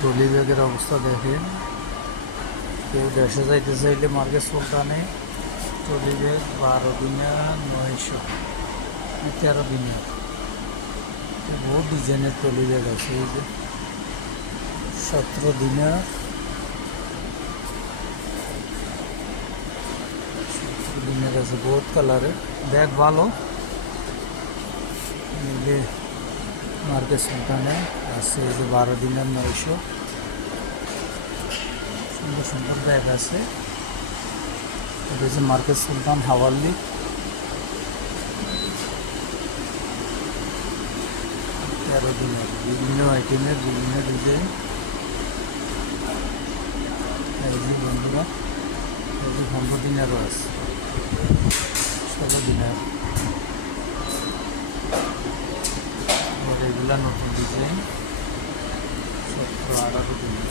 Trolley ব্যাগের অবস্থা দেখেন। কেউ দেশে যাইতে চাইলে মার্কেট সুলতানে ট্রলি ব্যাগ 12 দিনা 900, 13 দিনে। বহুত ডিজাইনের ট্রলি ব্যাগ আছে। এই যে 17 দিনা, 17 দিনের আছে, বহুত কালারের ব্যাগ, ভালো। এই যে মার্কেট সুলতানে আছে, এই যে 12 দিনের 900, সুন্দর সুন্দর ব্যাগ আছে। এটা হচ্ছে মার্কেট সুলতান হাওয়ালি। 13 দিনের বিভিন্ন আইটেমের বিভিন্ন ডিজাইন। এই যে বন্ধুরা, এই যে 15 দিনেরও আছে, 16 দিনের। এগুলা নতুন ডিজাইন, 17, 18 দিনের।